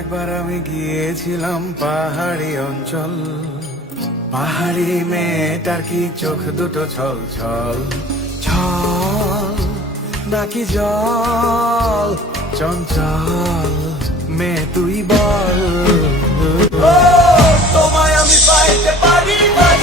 একবার আমি গিয়েছিলাম পাহাড়ি অঞ্চল, পাহাড়ি মেয়েটার কি চোখ দুটো ছল ছল ছল, নাকি জল চঞ্চল, মেয়ে তুই বল। ও তোমায় আমি পাইতে পারি না।